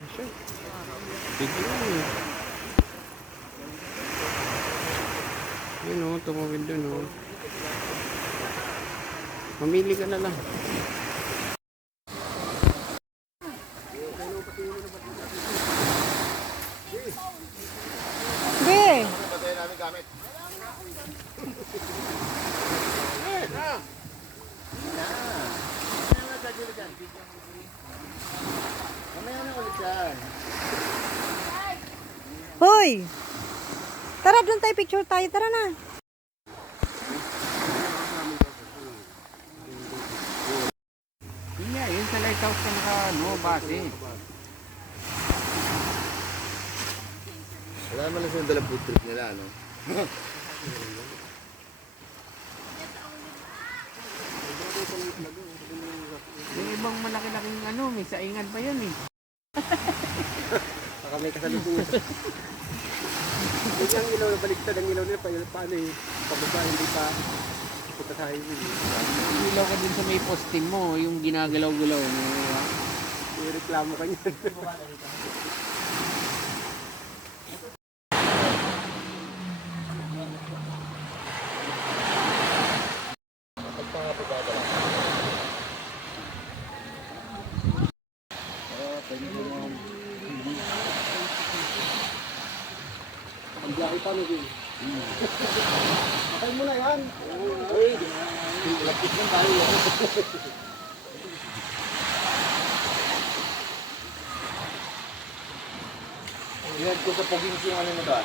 Bigla eh. Yun o, tumawid dun o. Mamili ka na lang. Be, hoy! Tara, doon tayo picture tayo. Tara na. Yun nga, yun sa lighthouse ka naka, ano, base. Wala naman lang silang dalang food trip nila, ano? Yung ibang malaki-laking ano, may saingan pa yan eh. May kasalukuyan. Yung ang ilaw na baligtad, ang ilaw nila, pa- paano eh, pababa, hindi pa punta sa highway. Ilaw ka din sa may posting mo, yung ginagalaw-galaw mo. ah. May reklamo ka niyan. biyahe pa mo din. Patay mo na yan. Uy, lapit lang tayo. Yan ko sa province yung ano na ba?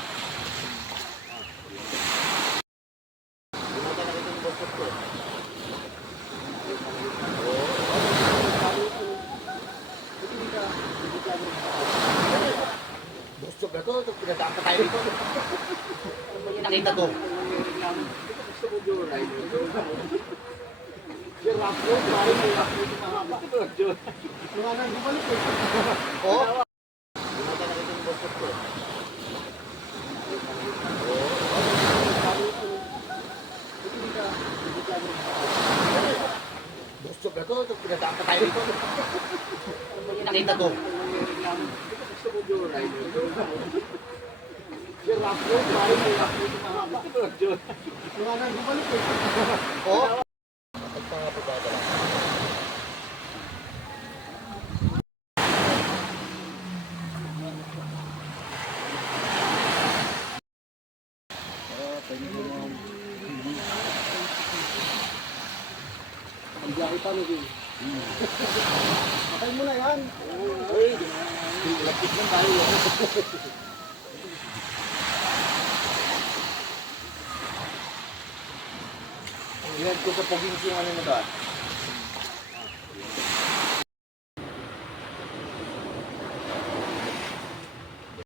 Gusto ka to, ito pinadaan pa tayo dito. Nakita ko. Yung rock road, pare, may rock road yung mahaba. Mga nang bumalik eh. Oo. Gusto ka to, pa tayo dito. Nakita ko. Rock road yung mahaba. Oo. Ang pa din. Patay mo na yan. Uy, lapit lang tayo. Yan ko sa province yung ano na ba?